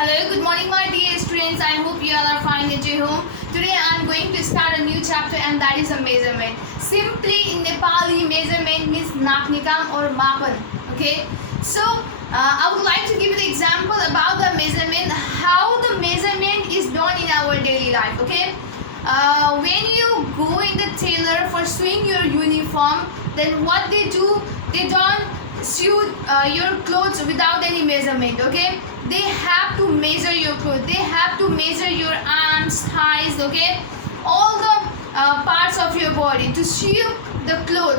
Hello, good morning, my dear students. I hope you all are fine at your home. Today I am going to start a new chapter, and that is a measurement. Simply in Nepali, measurement means naknikam or mapan. Okay, so I would like to give you the example about the measurement, how the measurement is done in our daily life. Okay, when you go in the tailor for sewing your uniform, then what they do, they don't sew your clothes without any measurement. Okay, they have to measure your clothes, they have to measure your arms, thighs, okay, all the parts of your body to sew the cloth.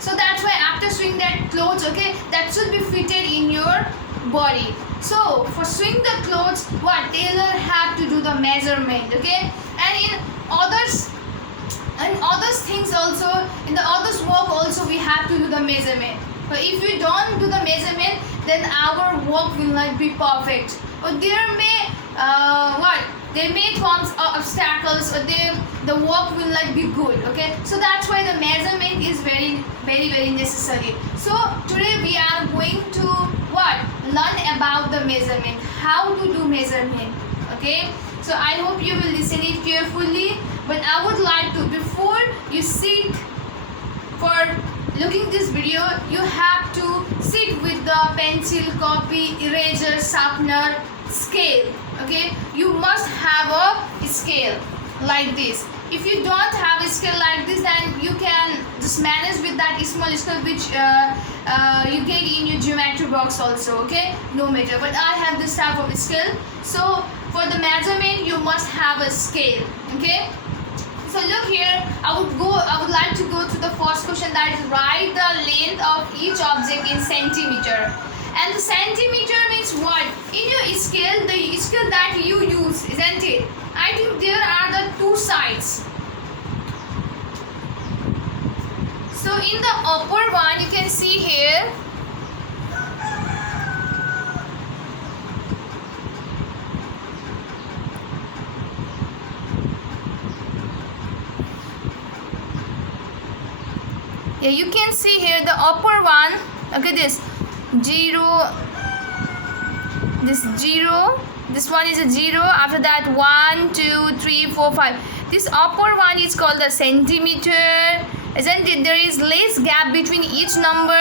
So that's why after sewing that clothes, okay, that should be fitted in your body. So for sewing the clothes, what tailor have to do the measurement. Okay, and in others things also, in the others work also, we have to do the measurement. But if we don't do the measurement, then our work will not be perfect, or there may there may come obstacles, or the work will not be good. Okay, so that's why the measurement is very necessary. So today we are going to learn about the measurement, how to do measurement. Okay, so I hope you will listen it carefully, but I would like to, before you sit for looking this video, you have to sit with the pencil, copy, eraser, sharpener, scale. Okay, you must have a scale like this. If you don't have a scale like this, then you can just manage with that small scale which you get in your geometry box also. Okay, no matter, but I have this type of scale. So for the measurement, you must have a scale. Okay, so look here, I would like to go to the first question, that is write the length of each object in centimeter. And the centimeter means what? In your scale, the scale that you use, isn't it? I think there are the two sides. So in the upper one, you can see here, yeah, you can see here the upper one. Okay, this 0, this one is a 0. After that 1, 2, 3, 4, 5. This upper one is called the centimeter, isn't it? There is less gap between each number,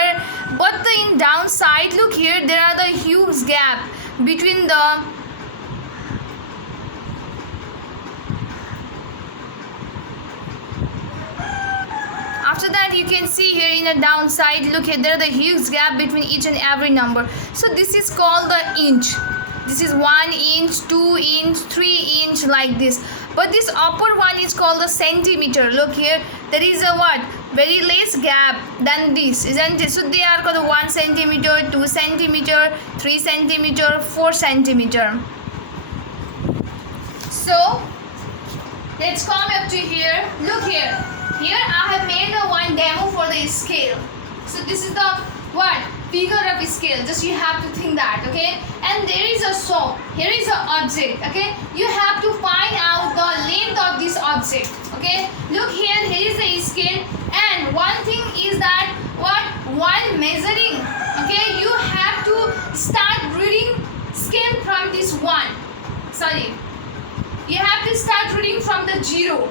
but the in downside, look here, there are the huge gap between the after that. You can see here in the downside, look here, there are the huge gap between each and every number. So this is called the inch. This is 1 inch, 2 inch, 3 inch, like this. But this upper one is called the centimeter. Look here, there is a very less gap than this, isn't it? So they are called 1 centimeter, 2 centimeter, 3 centimeter, 4 centimeter. So let's come up to here. Look here. Here I have made one demo for the scale. So this is the figure of scale. Just you have to think that. Okay, and there is a saw. Here is an object. Okay, you have to find out the length of this object. Okay, look here. Here is the scale, and one thing is that while measuring, okay, you have to start reading scale from this one. Sorry, you have to start reading from the 0.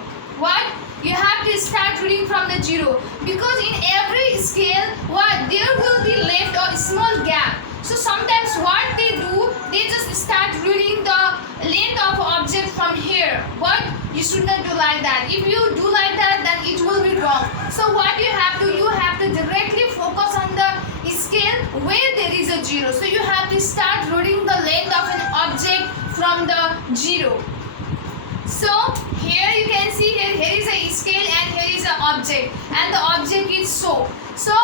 You have to start reading from the 0, because in every scale there will be left a small gap. So sometimes what they do, they just start reading the length of object from here, but you should not do like that. If you do like that, then it will be wrong. So what you have to directly focus on the scale where there is a 0. So you have to start reading the length of an object from the 0. So here you can see here is a scale, and here is an object, and the object is soap. So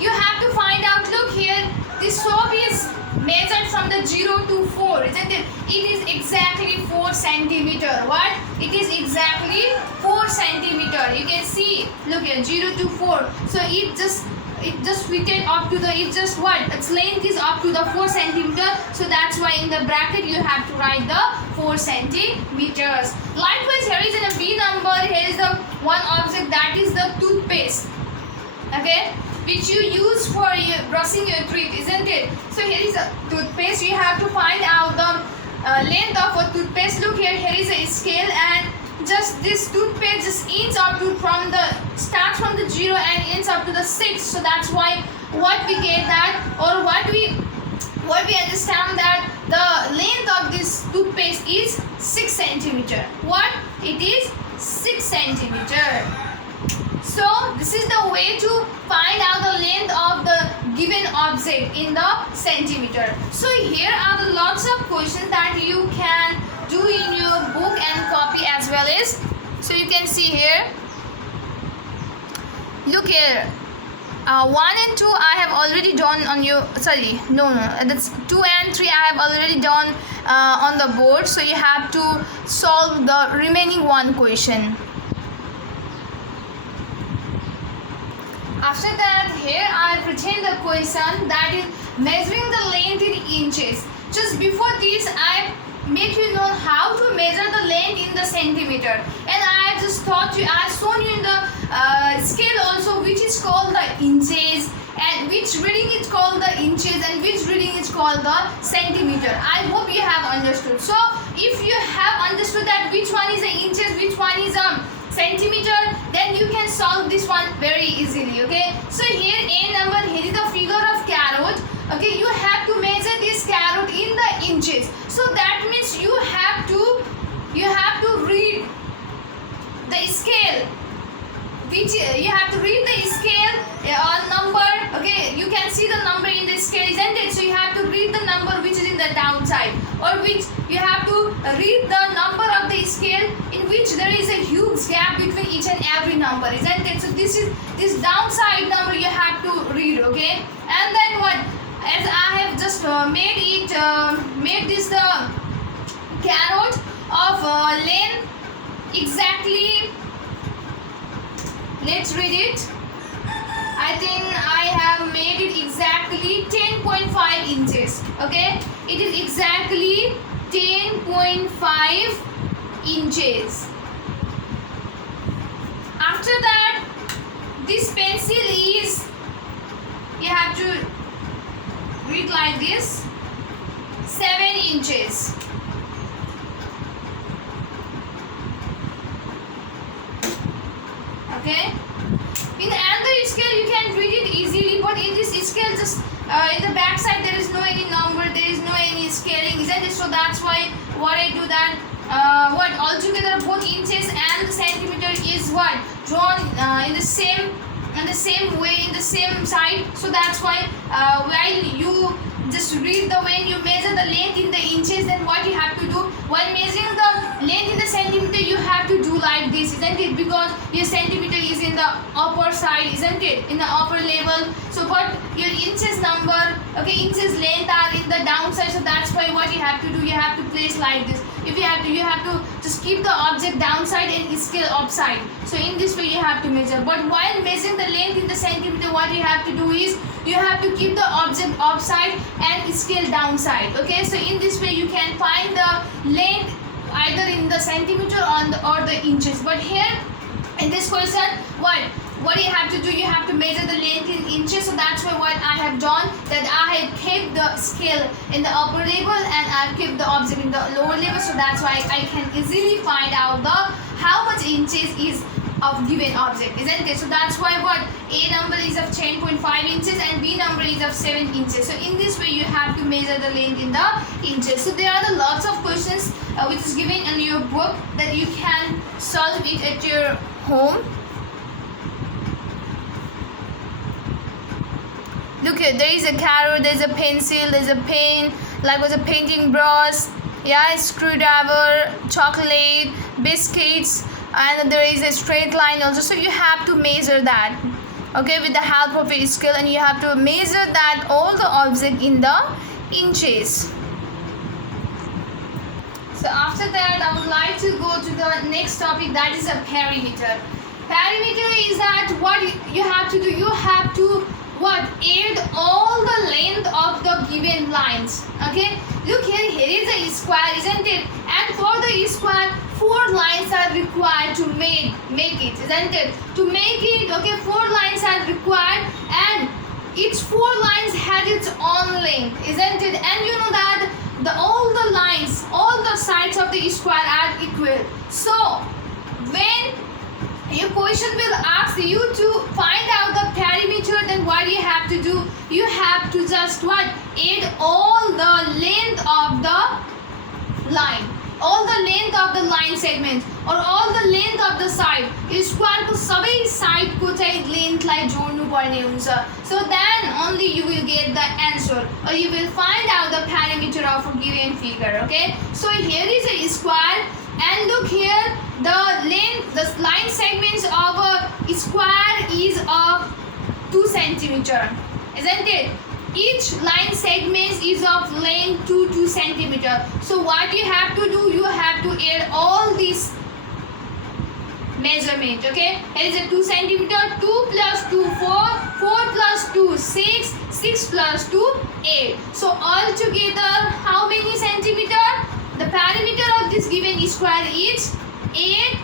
you have to find out, look here, this soap is measured from the 0 to 4, isn't it? It is exactly 4 centimeter. It is exactly 4 centimeter. You can see, look here, 0 to 4. So it just fitted up to the, its length is up to the 4 centimeter. So that's why in the bracket you have to write the 4 centimeters. Likewise, here is a B number. Here is the one object, that is the toothpaste. Okay, which you use for brushing your teeth, isn't it? So here is a toothpaste. You have to find out the length of a toothpaste. Look here, here is a scale, and just this toothpaste just ends up to starts from the 0 and ends up to the 6. So that's why what we get that, or what we understand that the length of this toothpaste is 6 centimeter. What? It is 6 centimeter. So this is the way to find out the length of the given object in the centimeter. So here are the lots of questions that you can do in your book and copy as well as. So you can see here. Look here. 1 and 2 I have already done on you. Sorry, no, that's 2 and 3 I have already done on the board. So you have to solve the remaining one question. After that, here I have written the question that is measuring the length in inches. Just before this, I make you know how to measure the length in the centimeter, and I have just taught you, I have shown you in the scale also, which is called the inches, and which reading is called the inches, and which reading is called the centimeter. I hope you have understood. So if you have understood that which one is the inches, which one is centimeter, then you can solve this one very easily. Okay, so here a number, here is the figure of carrot. Okay, you have to measure this carrot in the inches. So that means you have to read the scale, which you have to read the scale number. Okay, you can see the number in the scale, isn't it? So you have to read the number which is in the downside, or which you have to read the number of the scale in which there is a huge gap between each and every number, isn't it? So this downside number you have to read. Okay, and then what? As I have just made this the carrot of length exactly. Let's read it. I think I have made it exactly 10.5 inches. Okay, it is exactly 10.5 inches. After that, this pencil is, you have to read like this, 7 inches. Okay, in the other scale you can read it easily, but in this scale just in the back side there is no any number, there is no any scaling, isn't it? So that's why what I do that what altogether both inches and centimeter is what drawn in the same way, in the same side. So that's why while you just read the when you measure the length in the inches, then what you have to do while measuring the length in the centimeter, you have to do like this, isn't it? Because your centimeter is in the upper side, isn't it, in the upper level. So but your inches number, okay, inches length are in the downside. So that's why what you have to do, you have to place like this. If you have to just keep the object downside and scale upside. So in this way you have to measure. But while measuring the length in the centimeter, what you have to do is you have to keep the object upside and scale downside. Okay, so in this way you can find the length either in the centimeter or the inches. But here in this question, what you have to do, you have to measure the length in inches. So that's why what I have done, that I have kept the scale in the upper level and I have kept the object in the lower level. So that's why I can easily find out the how much inches is of given object, isn't it? So that's why what A number is of 10.5 inches and B number is of 7 inches. So in this way you have to measure the length in the inches. So there are the lots of questions which is given in your book that you can solve it at your home. Look here, there is a carrot, there is a pencil, there is a pen, likewise a painting brush, yeah, screwdriver, chocolate, biscuits, and there is a straight line also. So you have to measure that, okay, with the help of a scale, and you have to measure that all the object in the inches. So after that I would like to go to the next topic, that is a perimeter. Perimeter is that what you have to do, you have to add all the length of the given lines. Okay, look here, here is a square, isn't it? And for the square 4 lines are required to make it, isn't it? To make it, okay, 4 lines are required, and each 4 lines had its own length, isn't it? And you know that all the lines sides of the square are equal. So when your question will ask you to find out the perimeter, then what you have to do, you have to just what, add all the length of the line, all the length of the line segment or all the length of the side. Square को सबै side को चाहिँ length लाई जोड्नु पर्ने हुन्छ. So then only you will get the answer or you will find out the perimeter of a given figure. Okay, so here is a square and look here, the length, the line segments of a square is of 2 centimeter, isn't it? Each line segment is of length 2 centimeter. So what you have to do, you have to add all these measurement. Okay, here is a 2 centimeter, 2 plus 2 4, 4 plus 2 6, 6 plus 2 8. So altogether how many centimeter? The perimeter of this given square is 8.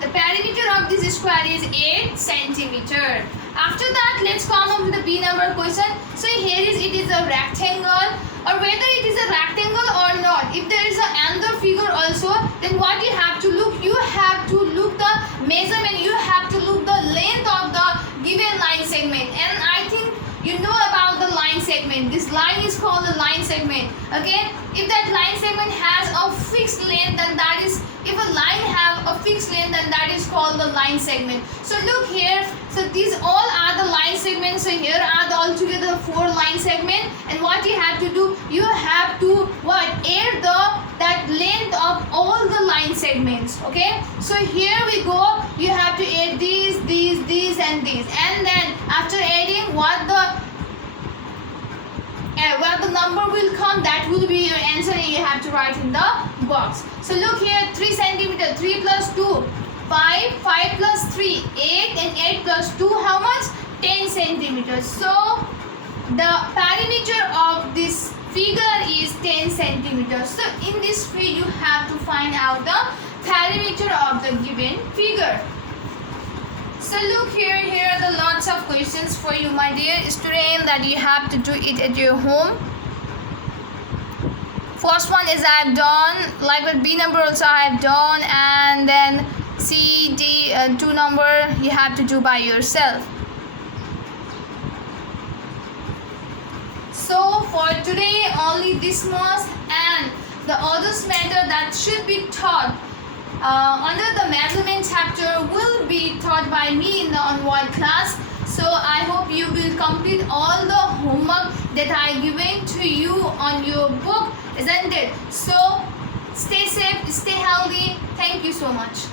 The perimeter of this square is 8 centimeter. After that, let's come up with the B number question. So here is, it is a rectangle, or whether it is a rectangle or not. If there is another figure also, then what you have to look, you have to look the measurement, you have to look the length of the given line segment. And I think you know about the line segment. This line is called the line segment. Okay, if that line segment has a fixed length, then that is, if a line have a fixed length, then that is called the line segment. So look here, so these all are the line segments. So here are the altogether 4 line segment, and what you have to do, you have to what, add that length of all the line segments. Okay, so here we go, you have to add these and these, and then after adding what the number will come, that will be your answer, and you have to write in the box. So look here, 3 centimeter, 3 plus 2 5, 5 plus 3 8, and 8 plus 2 how much, 10 centimeters. So the perimeter of this figure is 10 centimeters. So in this way you have to find out the perimeter of the given figure. So look here, here are the lots of questions for you, my dear student, that you have to do it at your home. First one is I have done, like with B number also I have done, and then C, D, 2 number you have to do by yourself. So for today only this much, and the others matter that should be taught under the measurement chapter will be taught by me in the onward class. So I hope you will complete all the homework that I given to you on your book, isn't it? So stay safe, stay healthy. Thank you so much.